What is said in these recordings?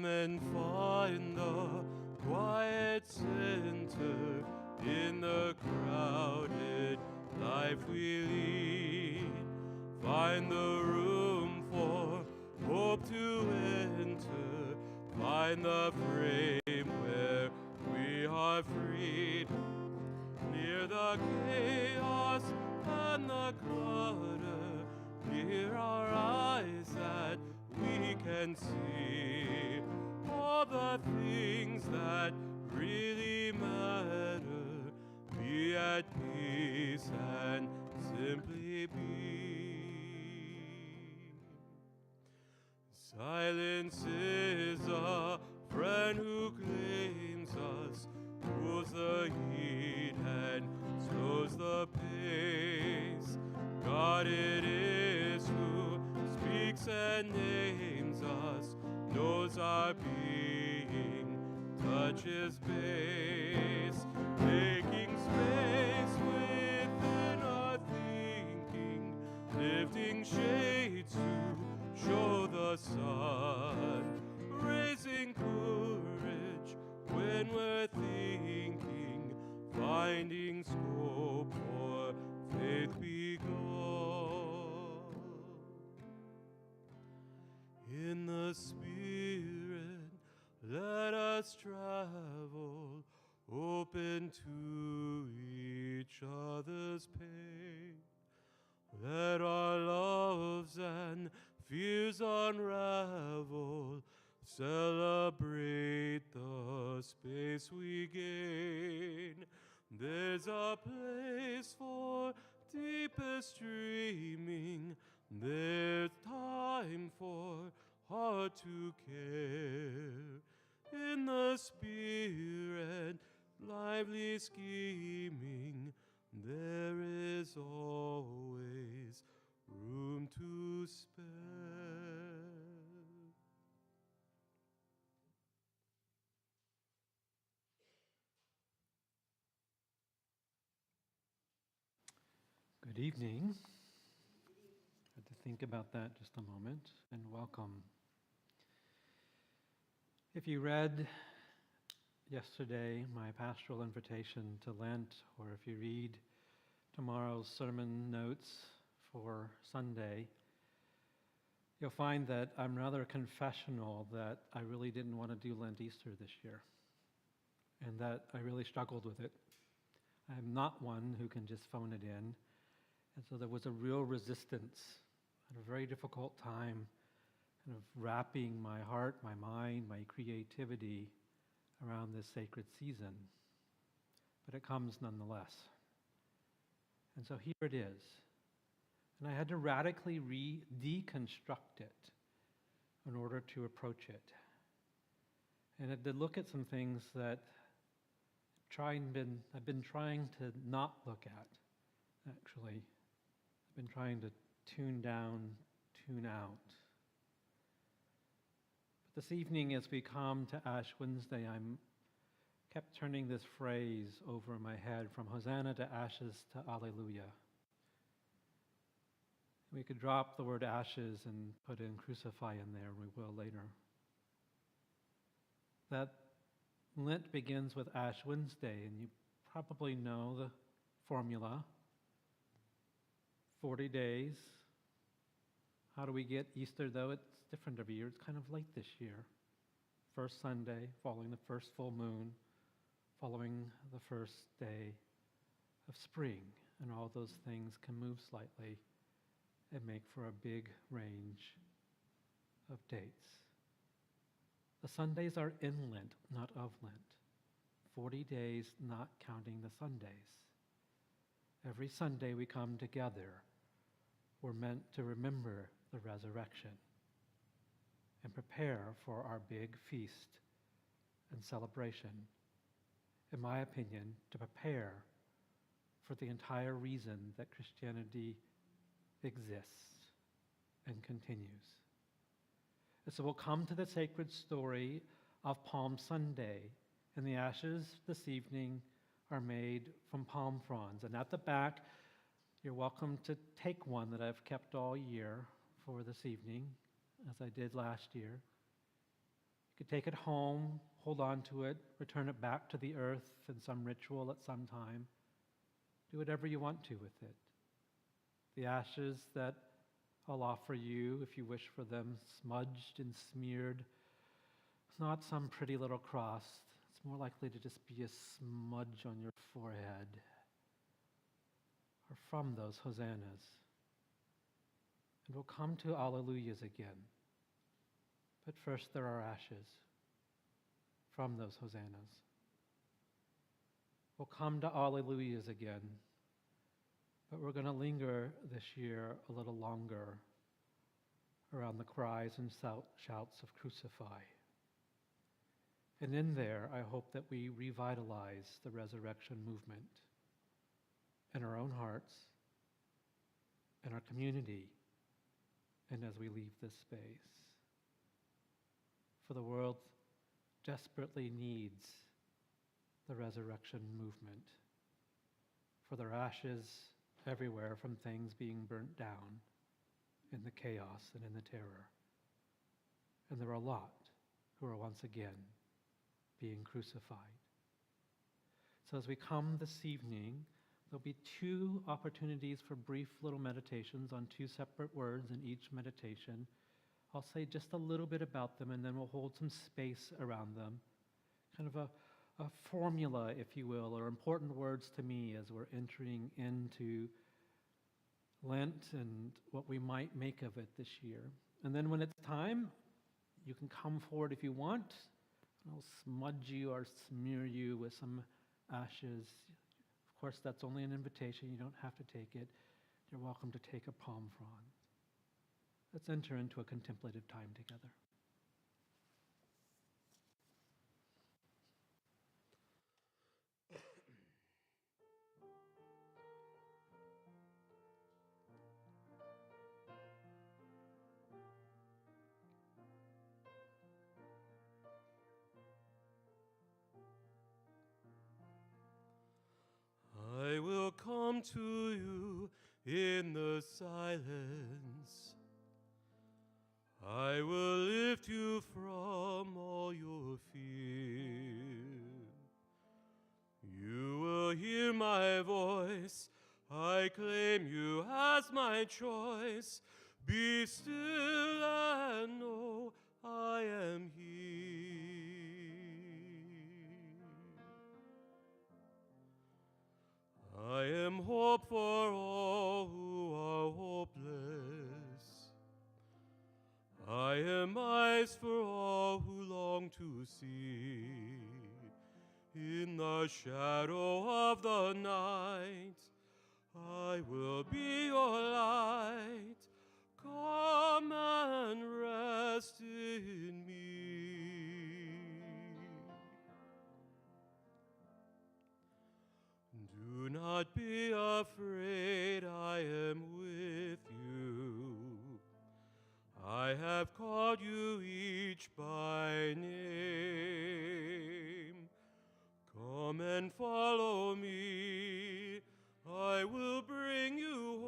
Come and find the quiet center in the crowded life we lead. Find the room for hope to enter. Find the frame where we are freed. Near the chaos and the clutter, clear our eyes that we can see all the things that really matter. Be at peace and simply be. Silence is a friend who claims us, cools the heat and slows the pace. God it is who speaks and names us, knows our being, touches base, making space within our thinking, lifting shades to show the sun, raising courage when we're thinking, finding scope for faith begun. In the Spirit, let us travel, open to each other's pain. Let our loves and fears unravel, celebrate the space we gain. There's a place for deepest dreaming, there's time for heart to care. In the Spirit, lively scheming, there is always room to spare. Good evening. Had to think about that just a moment, and welcome. If you read yesterday my pastoral invitation to Lent, or if you read tomorrow's sermon notes for Sunday, you'll find that I'm rather confessional that I really didn't want to do Lent Easter this year, and that I really struggled with it. I'm not one who can just phone it in. And so there was a real resistance and a very difficult time kind of wrapping my heart, my mind, my creativity around this sacred season. But it comes nonetheless. And so here it is. And I had to radically deconstruct it in order to approach it. And I had to look at some things that I've been trying to not look at, actually. I've been trying to tune down, tune out. But this evening, as we come to Ash Wednesday, I'm kept turning this phrase over in my head, from Hosanna to ashes to Alleluia. We could drop the word ashes and put in crucify in there, we will later. That Lent begins with Ash Wednesday, and you probably know the formula. 40 days. How do we get Easter, though? It's different every year. It's kind of late this year. First Sunday, following the first full moon, following the first day of spring. And all those things can move slightly and make for a big range of dates. The Sundays are in Lent, not of Lent. 40 days, not counting the Sundays. Every Sunday we come together. We're meant to remember the resurrection and prepare for our big feast and celebration. In my opinion, to prepare for the entire reason that Christianity exists and continues. And so we'll come to the sacred story of Palm Sunday, and the ashes this evening are made from palm fronds. And at the back, you're welcome to take one that I've kept all year for this evening, as I did last year. You You could take it home, hold on to it, return it back to the earth in some ritual at some time. Do whatever you want to with it. The ashes that I'll offer you, if you wish for them smudged and smeared, it's not some pretty little cross. It's more likely to just be a smudge on your forehead, or from those hosannas. And we'll come to alleluias again. But first there are ashes from those hosannas. We'll come to alleluias again, but we're going to linger this year a little longer around the cries and shouts of crucify. And in there, I hope that we revitalize the resurrection movement in our own hearts, in our community, and as we leave this space. For the world desperately needs the resurrection movement, for there are ashes everywhere from things being burnt down in the chaos and in the terror. And there are a lot who are once again being crucified. So as we come this evening, there'll be 2 opportunities for brief little meditations on 2 separate words in each meditation. I'll say just a little bit about them, and then we'll hold some space around them. Kind of a formula, if you will, or important words to me as we're entering into Lent and what we might make of it this year. And then when it's time, you can come forward if you want, and I'll smudge you or smear you with some ashes. Of course, that's only an invitation. You don't have to take it. You're welcome to take a palm frond. Let's enter into a contemplative time together. I will come to you in the silence. I will lift you from all your fear. You will hear my voice. I claim you as my choice. Be still and know I am here. I am hope for all who are hopeless. I am eyes for all who long to see. In the shadow of the night, I will be your light. Come and rest in me. Do not be afraid, I am with you. I have called you each by name. Come and follow me. I will bring you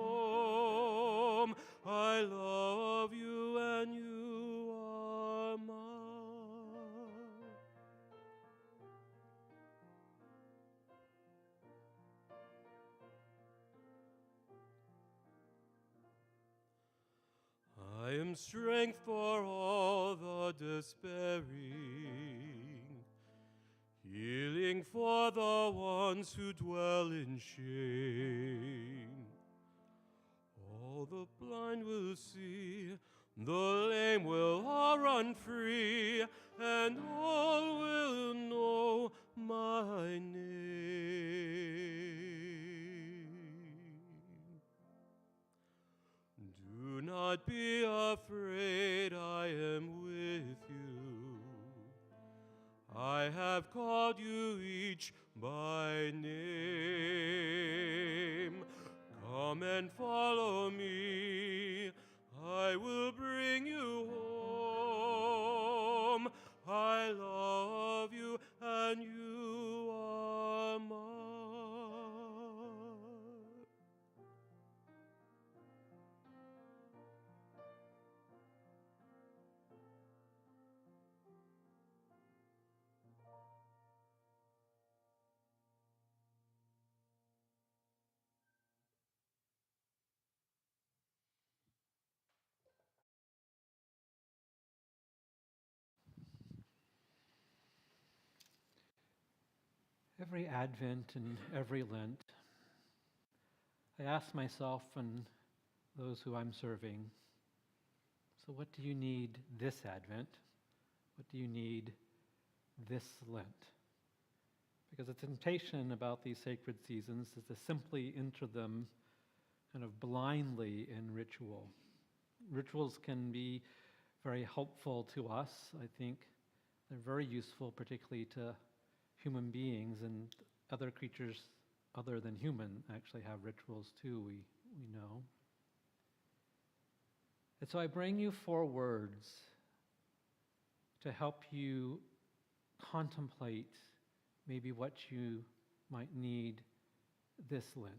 home. I love you and you are mine. I am strength for all the despairing, healing for the ones who dwell in shame. All the blind will see, the lame will all run free, and all will know my name. Do not be afraid, I am with you. I have called you each by name. Come and follow me. I will bring you home. I love you and you are mine. Every Advent and every Lent, I ask myself and those who I'm serving, so what do you need this Advent? What do you need this Lent? Because the temptation about these sacred seasons is to simply enter them kind of blindly in ritual. Rituals can be very helpful to us. I think they're very useful, particularly to human beings, and other creatures other than human actually have rituals too, we know. And so I bring you 4 words to help you contemplate maybe what you might need this Lent.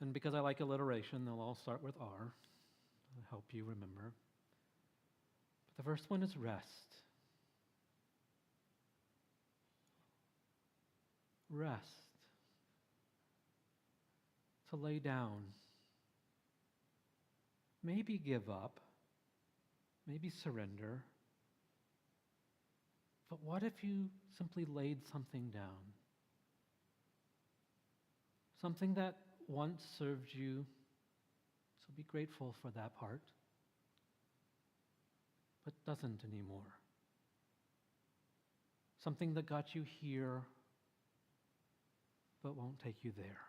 And because I like alliteration, they'll all start with R to help you remember. But the first one is rest. Rest. To lay down. Maybe give up. Maybe surrender. But what if you simply laid something down? Something that once served you, so be grateful for that part, but doesn't anymore. Something that got you here, but won't take you there.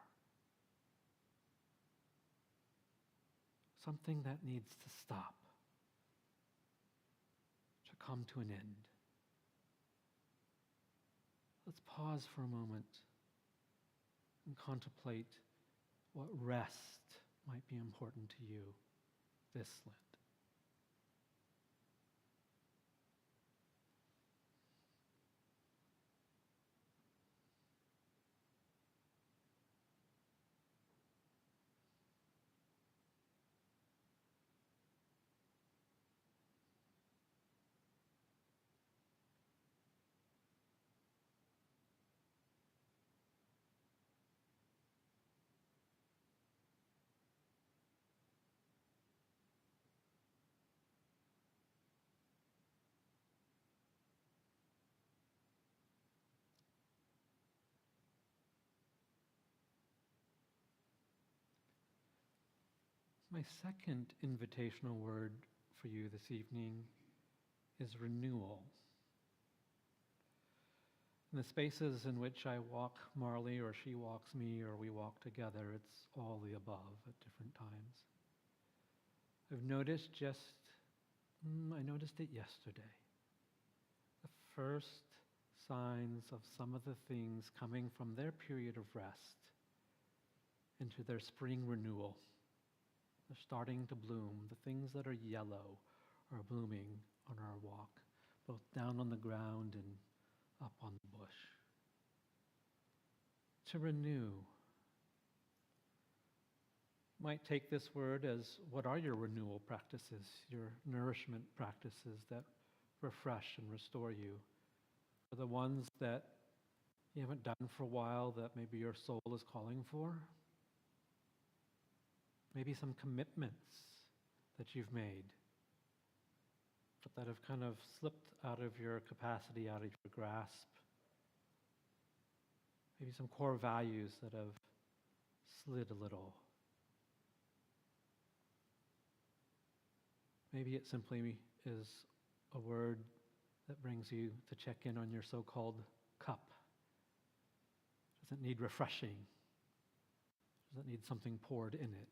Something that needs to stop, to come to an end. Let's pause for a moment and contemplate what rest might be important to you this Lent. My second invitational word for you this evening is renewal. In the spaces in which I walk Marley or she walks me or we walk together, it's all the above at different times. I've noticed I noticed it yesterday. The first signs of some of the things coming from their period of rest into their spring renewal. They're starting to bloom. The things that are yellow are blooming on our walk, both down on the ground and up on the bush. To renew. You might take this word as, what are your renewal practices, your nourishment practices that refresh and restore you? Are the ones that you haven't done for a while that maybe your soul is calling for? Maybe some commitments that you've made, but that have kind of slipped out of your capacity, out of your grasp. Maybe some core values that have slid a little. Maybe it simply is a word that brings you to check in on your so-called cup. Doesn't need refreshing. Doesn't need something poured in it.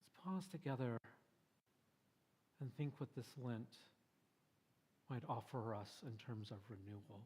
Let's pause together and think what this Lent might offer us in terms of renewal.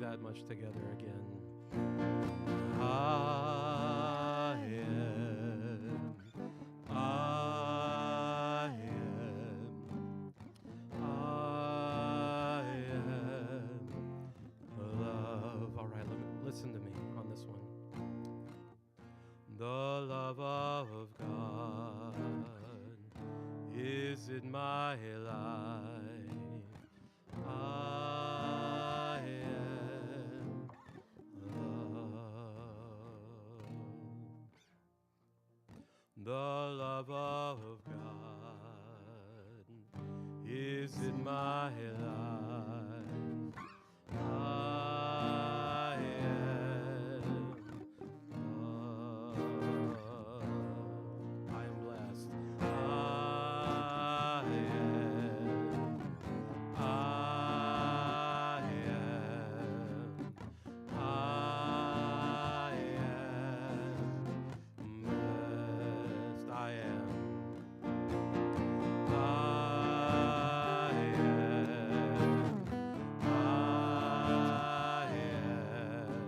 that much together again. I am, I am, I am love. All right, listen to me on this one. The love of God is in my life. I am love. The love of God is in my life. I am love. I am blessed. I am. I am. I am blessed. I am. I am. I am.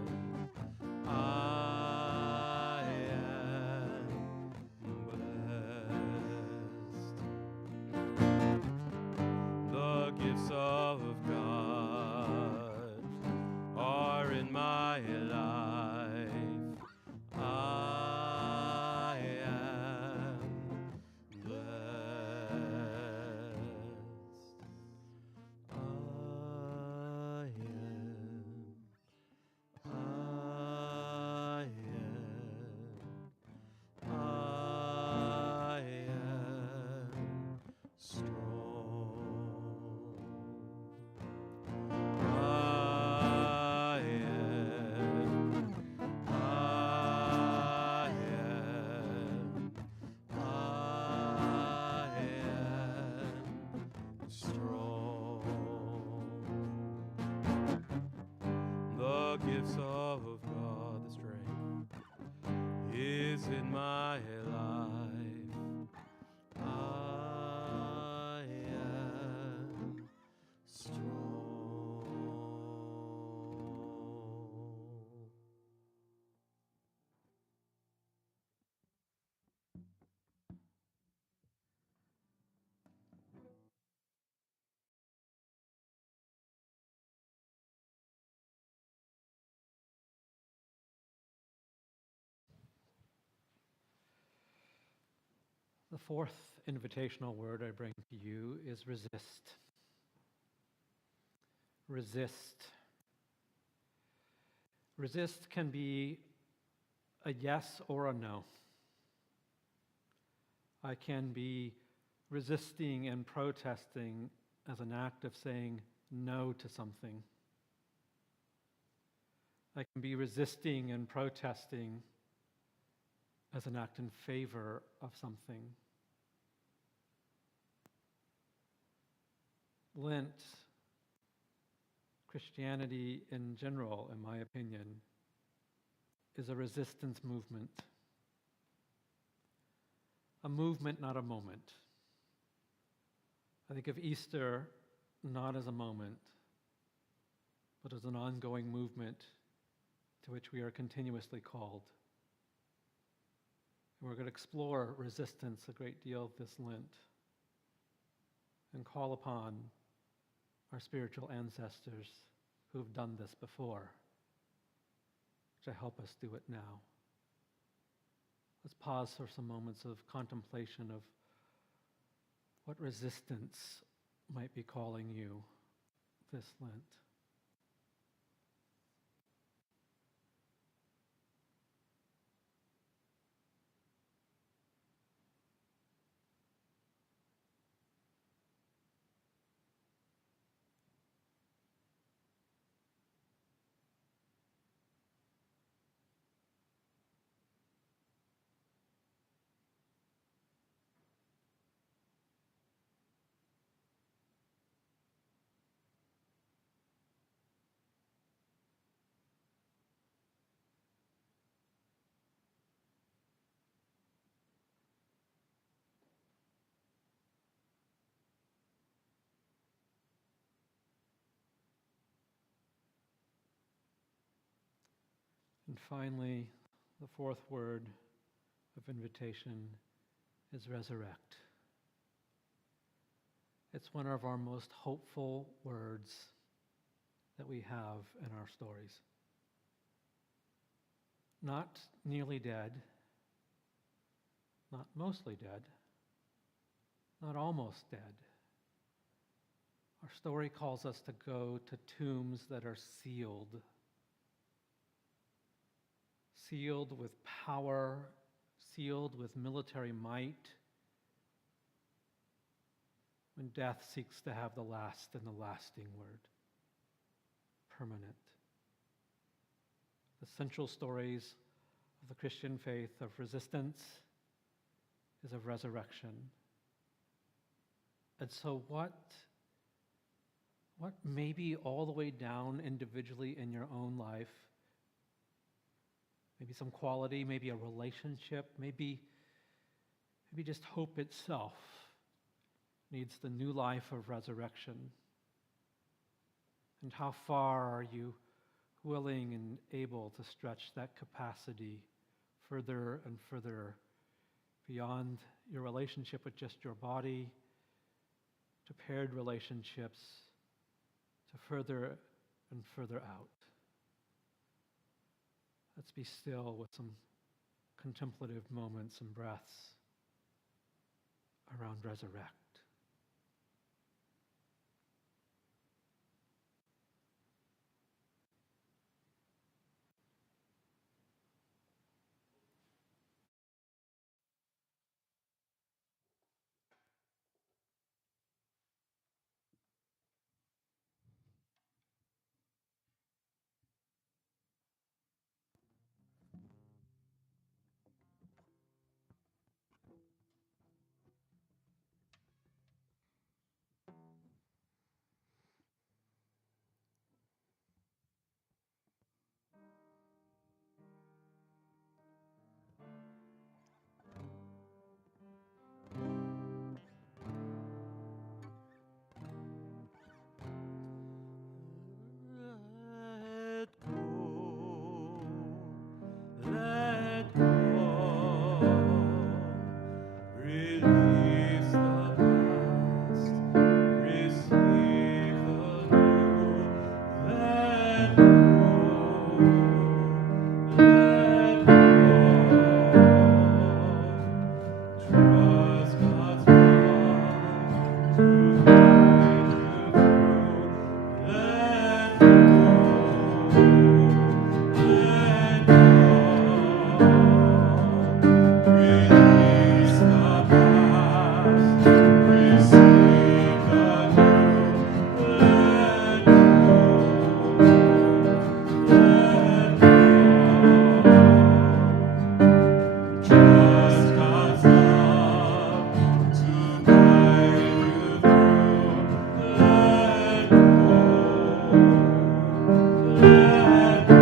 I am blessed. The gifts of God are in my life. I am blessed. I am. I am. I am strong. I am. I am. I am strong. The gifts of God, the strength is in my life. I am strong. The fourth invitational word I bring to you is resist. Resist. Resist can be a yes or a no. I can be resisting and protesting as an act of saying no to something. I can be resisting and protesting as an act in favor of something. Lent, Christianity in general, in my opinion, is a resistance movement. A movement, not a moment. I think of Easter not as a moment, but as an ongoing movement to which we are continuously called. And we're going to explore resistance a great deal this Lent and call upon our spiritual ancestors who have done this before to help us do it now. Let's pause for some moments of contemplation of what resistance might be calling you this Lent. And finally, the fourth word of invitation is resurrect. It's one of our most hopeful words that we have in our stories. Not nearly dead, not mostly dead, not almost dead. Our story calls us to go to tombs that are sealed. Sealed with power, sealed with military might, when death seeks to have the last and the lasting word, permanent. The central stories of the Christian faith of resistance is of resurrection. And so what maybe all the way down individually in your own life, maybe some quality, maybe a relationship, maybe just hope itself needs the new life of resurrection? And how far are you willing and able to stretch that capacity further and further beyond your relationship with just your body, to paired relationships, to further and further out? Let's be still with some contemplative moments and breaths around resurrect. Let go, let go, release the past, receive the new. Let go, let go, trust God's love to guide you through. Let go, let go, release the past, receive the new. Let go, trust God's love to guide you through. Let go,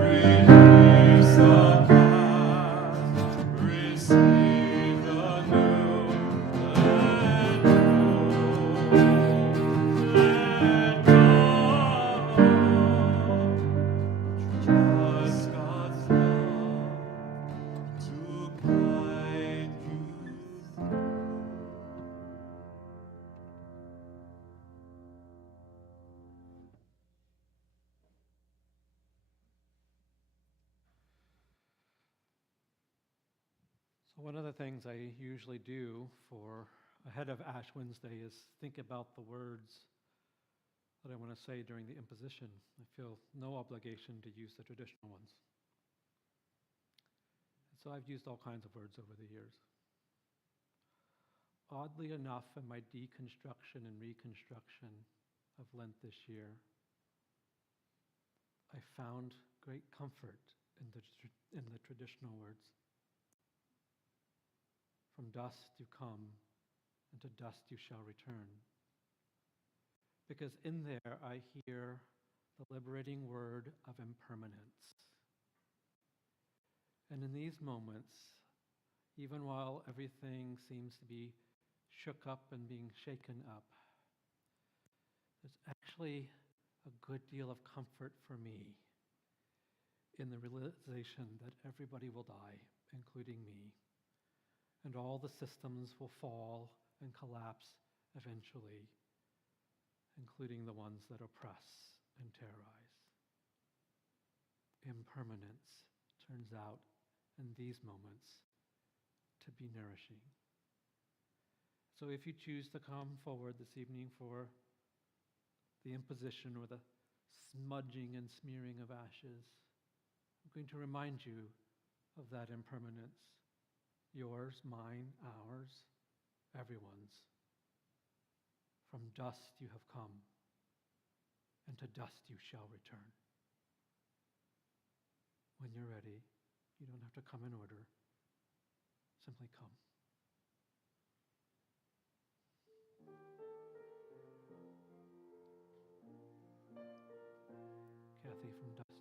release the past, receive the new. Let go, trust God's love to guide you through. So one of the things I usually do for ahead of Ash Wednesday is think about the words that I want to say during the imposition. I feel no obligation to use the traditional ones. And so I've used all kinds of words over the years. Oddly enough, in my deconstruction and reconstruction of Lent this year, I found great comfort in the traditional words. From dust you come, and to dust you shall return. Because in there I hear the liberating word of impermanence. And in these moments, even while everything seems to be shook up and being shaken up, there's actually a good deal of comfort for me in the realization that everybody will die, including me, and all the systems will fall and collapse eventually, including the ones that oppress and terrorize. Impermanence turns out in these moments to be nourishing. So if you choose to come forward this evening for the imposition or the smudging and smearing of ashes, I'm going to remind you of that impermanence. Yours, mine, ours, everyone's. From dust you have come, and to dust you shall return. When you're ready, you don't have to come in order. Simply come. Kathy, from dust.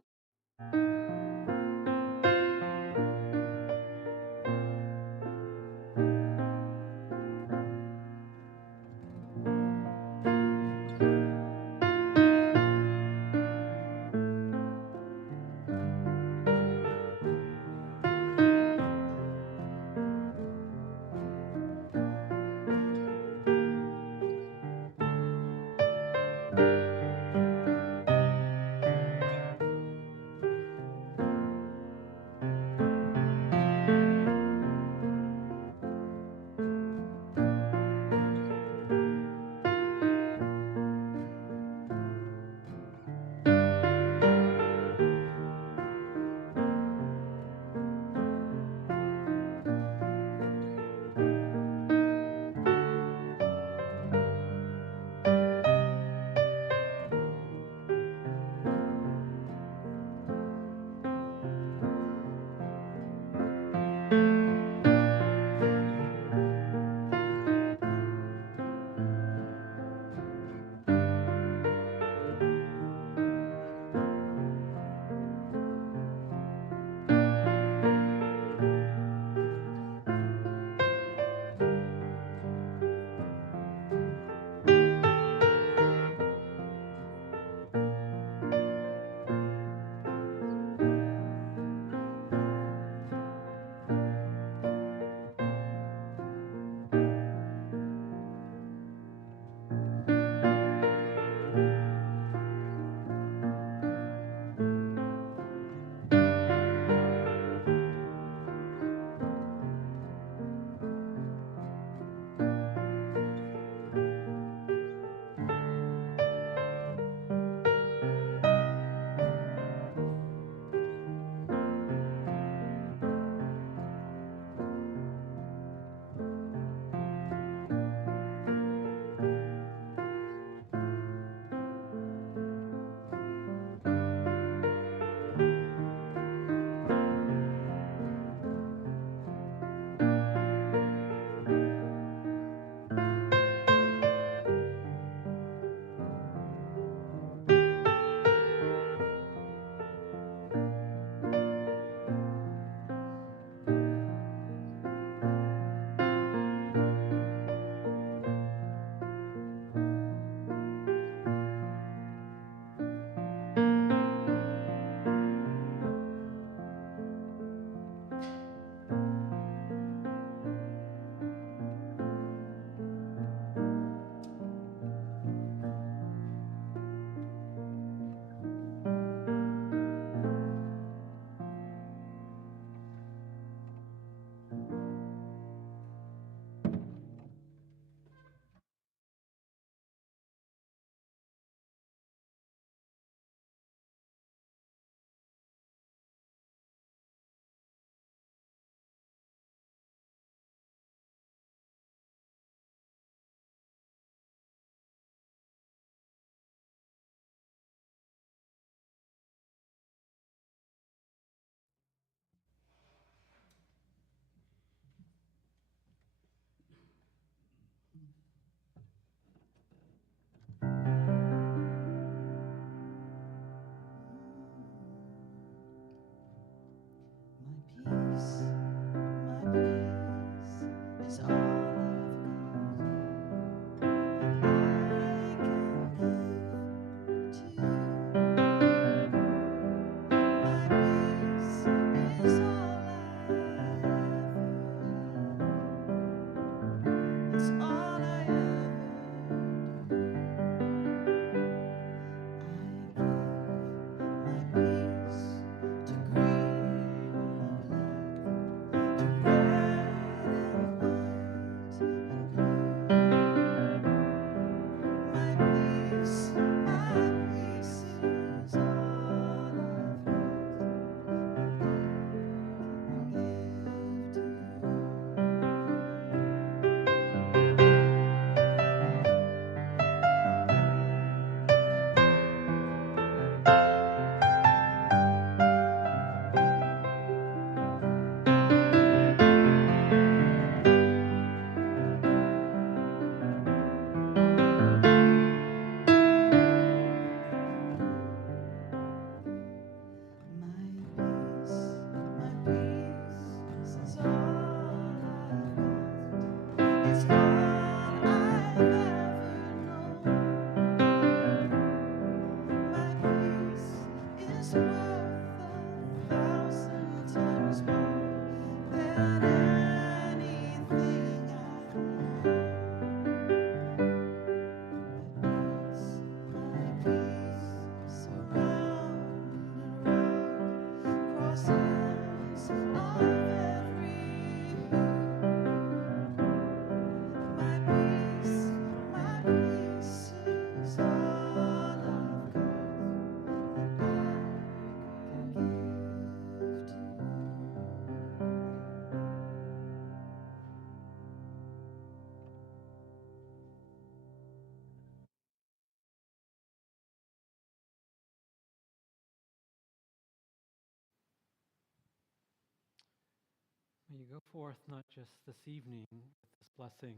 May you go forth not just this evening with this blessing,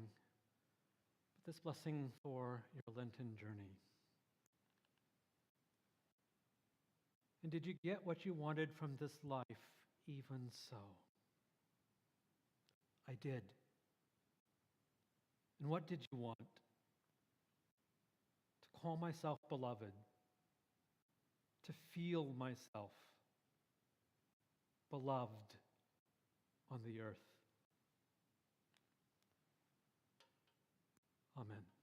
but this blessing for your Lenten journey. And did you get what you wanted from this life? Even so. I did. And what did you want? To call myself beloved, to feel myself beloved on the earth. Amen.